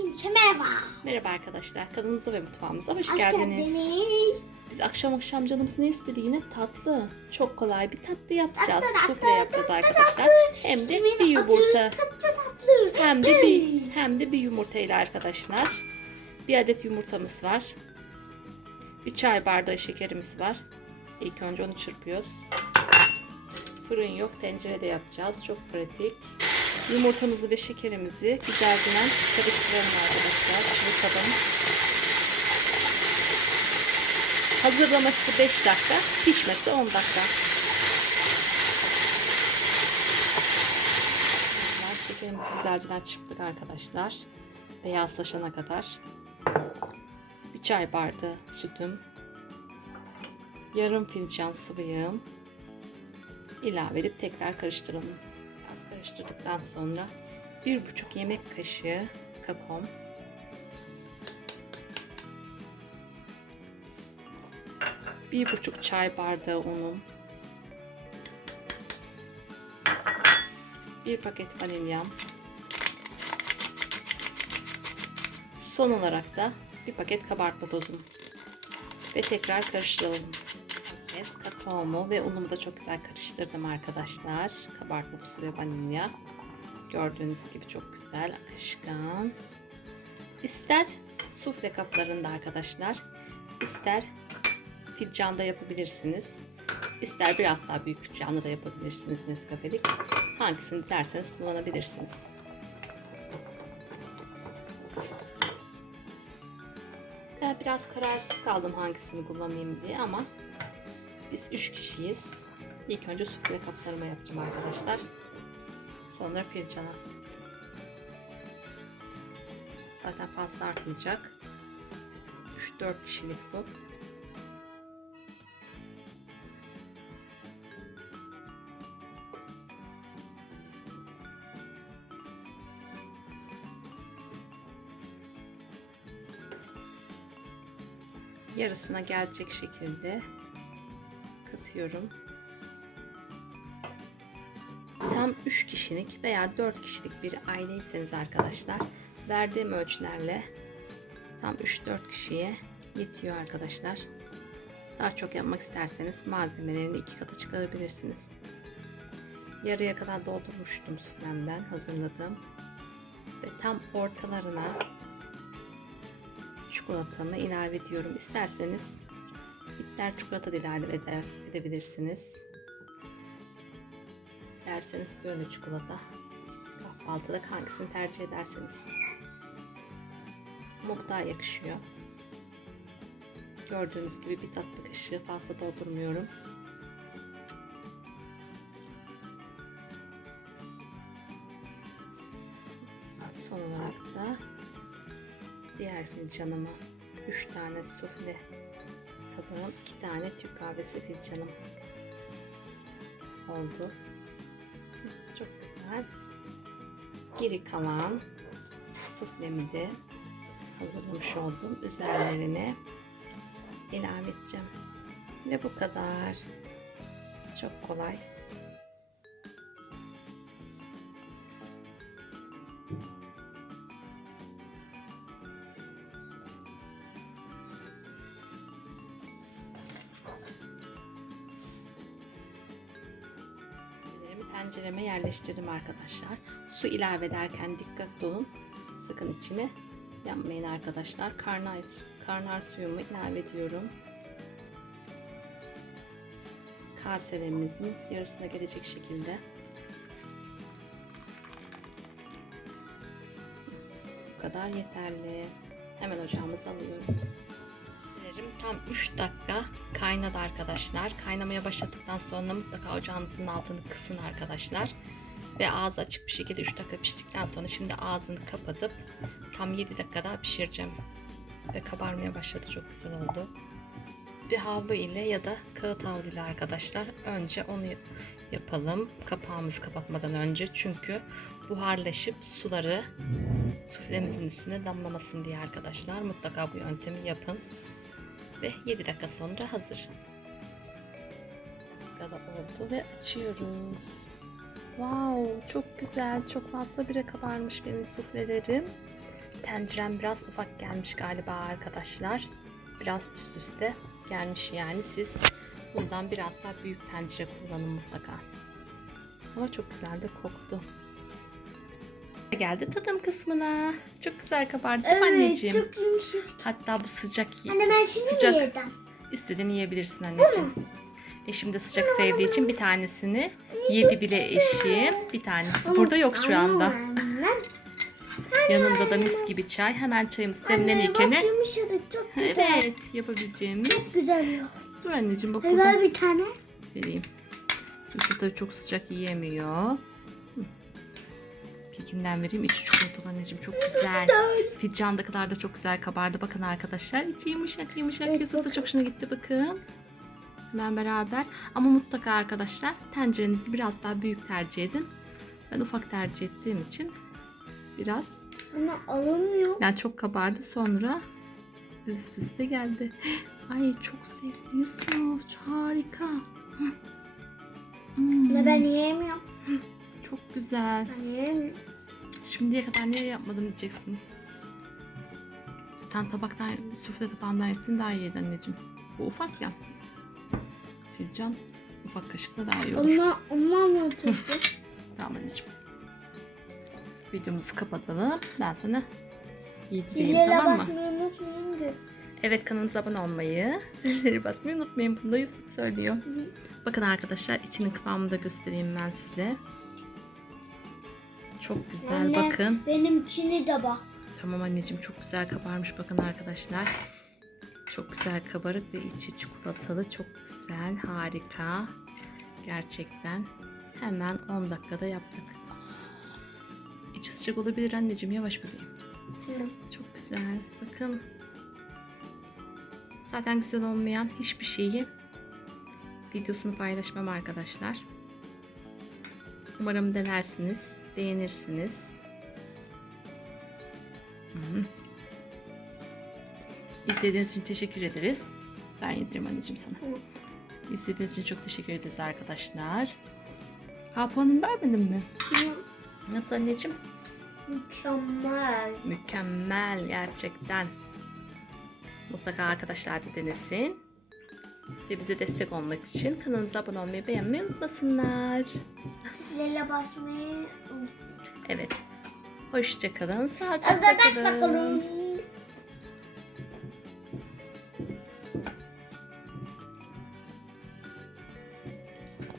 Hepinize merhaba. Merhaba arkadaşlar, kanalımıza ve mutfağımıza hoş, Hoş geldiniz. geldiniz. Biz akşam akşam canımız ne istedi yine? Tatlı. Çok kolay bir tatlı yapacağız. Tatlı, tatlı, Sufle yapacağız arkadaşlar. Hem de Kimin bir yumurta. adı Tatlı tatlı. Hem de bir hem de bir yumurta ile arkadaşlar. Bir adet yumurtamız var. Bir çay bardağı şekerimiz var. İlk önce onu çırpıyoruz. Fırın yok, tencerede yapacağız. Çok pratik. Yumurtamızı ve şekerimizi güzelce karıştıralım arkadaşlar. Çırpalım. Hazırlaması 5 dakika, pişmesi 10 dakika. Şekerimizi güzelce çırptık arkadaşlar. Beyazlaşana kadar. Bir çay bardağı sütüm. Yarım fincan sıvı yağım. ilave edip tekrar karıştıralım. Karıştırdıktan sonra bir buçuk yemek kaşığı kakaom. Bir buçuk çay bardağı unum. Bir paket vanilyam. Son olarak da bir paket kabartma tozum. Ve tekrar karıştıralım. Patates, kakaomu ve unumu da çok güzel karıştırdım arkadaşlar. Kabartma tozu ve vanilya. Gördüğünüz gibi çok güzel, akışkan. İster sufle kaplarında arkadaşlar, ister fincanda yapabilirsiniz. İster biraz daha büyük fincanda da yapabilirsiniz Nescafe'lik. Hangisini dilerseniz kullanabilirsiniz. Biraz kararsız kaldım hangisini kullanayım diye ama biz 3 kişiyiz. İlk önce sufle kaplarıma yapacağım arkadaşlar. Sonra fincana. Zaten fazla artmayacak. 3-4 kişilik bu. yarısına gelecek şekilde katıyorum. Tam 3 kişilik veya 4 kişilik bir aileyseniz arkadaşlar verdiğim ölçülerle tam 3-4 kişiye yetiyor arkadaşlar. Daha çok yapmak isterseniz malzemelerini iki katı çıkarabilirsiniz. Yarıya kadar doldurmuştum suflemden hazırladım. Ve tam ortalarına çikolatamı ilave ediyorum. İsterseniz bitter çikolata da ilave edebilirsiniz. Derseniz böyle çikolata. Kahvaltıda hangisini tercih ederseniz. Bu daha yakışıyor. Gördüğünüz gibi bir tatlı kaşığı fazla doldurmuyorum. Son olarak da diğer fincanıma 3 tane sufle tabağım 2 tane Türk kahvesi fincanım oldu. Çok güzel. Geri kalan suflemi de hazırlamış oldum. Üzerlerine ilave edeceğim. Ve bu kadar. Çok kolay. Tencereme yerleştirdim arkadaşlar. Su ilave ederken dikkatli olun. Sakın içine yanmayın arkadaşlar. Karnar, karnar suyumu ilave ediyorum. Kaselerimizin yarısına gelecek şekilde. Bu kadar yeterli. Hemen ocağımıza alıyorum. Dilerim tam 3 dakika kaynadı arkadaşlar. Kaynamaya başladıktan sonra mutlaka ocağınızın altını kısın arkadaşlar. Ve ağzı açık bir şekilde 3 dakika piştikten sonra şimdi ağzını kapatıp tam 7 dakika daha pişireceğim. Ve kabarmaya başladı. Çok güzel oldu. Bir havlu ile ya da kağıt havlu ile arkadaşlar önce onu yapalım. Kapağımızı kapatmadan önce. Çünkü buharlaşıp suları suflemizin üstüne damlamasın diye arkadaşlar. Mutlaka bu yöntemi yapın ve 7 dakika sonra hazır. Dakikada oldu ve açıyoruz. Wow, çok güzel. Çok fazla bire kabarmış benim suflelerim. tencerem biraz ufak gelmiş galiba arkadaşlar. Biraz üst üste gelmiş yani siz bundan biraz daha büyük tencere kullanın mutlaka. Ama çok güzel de koktu. Geldi tadım kısmına. Çok güzel kabardı Evet anneciğim? çok yumuşak. Hatta bu sıcak Anne ben şunu Sıcak. yedim? İstediğini yiyebilirsin anneciğim. Eşim de sıcak sevdiği için bir tanesini yedi bile eşim. Bir tanesi burada yok şu anda. Anne, Yanında da mis gibi çay. Hemen çayımız Anne demlenirken. bak yumuşadık çok güzel. Evet yapabileceğimiz. Çok güzel yok. Dur anneciğim bak burada ver bir tane. vereyim. Yusuf tabii çok sıcak yiyemiyor. Hı. Kekinden vereyim. İçi çikolatalı anneciğim çok güzel. Fincanda kadar da çok güzel kabardı. Bakın arkadaşlar. içi yumuşak yumuşak. Evet, Yusuf da bakın. çok hoşuna gitti bakın. Hemen beraber. Ama mutlaka arkadaşlar tencerenizi biraz daha büyük tercih edin. Ben ufak tercih ettiğim için biraz Ama alınmıyor. yani çok kabardı sonra üst üste geldi. Ay çok sevdi Yusuf. Harika. Hmm, Anne ben yiyemiyorum. Çok güzel. Ben yiyemiyorum. Şimdiye kadar niye yapmadım diyeceksiniz. Sen tabaktan, sufle tabağından yesin daha iyi anneciğim. Bu ufak ya. Filcan ufak kaşıkla daha iyi olur. Ondan mı tuttu? Tamam anneciğim. Videomuzu kapatalım. Ben sana yedireyim Zillere tamam mı? bakmayı unutmayın da. Evet kanalımıza abone olmayı, zilleri basmayı unutmayın. Bunu da Yusuf söylüyor. Bakın arkadaşlar içinin kıvamını da göstereyim ben size. Çok güzel Anne, bakın. Benimkini de bak. Tamam anneciğim çok güzel kabarmış bakın arkadaşlar. Çok güzel kabarık ve içi çikolatalı. Çok güzel harika. Gerçekten. Hemen 10 dakikada yaptık. İçi sıcak olabilir anneciğim yavaş bebeğim. Hı. Çok güzel. Bakın. Zaten güzel olmayan hiçbir şeyi videosunu paylaşmam arkadaşlar. Umarım denersiniz, beğenirsiniz. İzlediğiniz için teşekkür ederiz. Ben yedireyim anneciğim sana. İzlediğiniz için çok teşekkür ederiz arkadaşlar. Ha puanını vermedin mi? Nasıl anneciğim? Mükemmel. Mükemmel gerçekten. Mutlaka arkadaşlar da denesin. Ve bize destek olmak için kanalımıza abone olmayı beğenmeyi unutmasınlar. Zillere basmayı unutmayın. Evet. Hoşçakalın. Sağlıcakla kalın.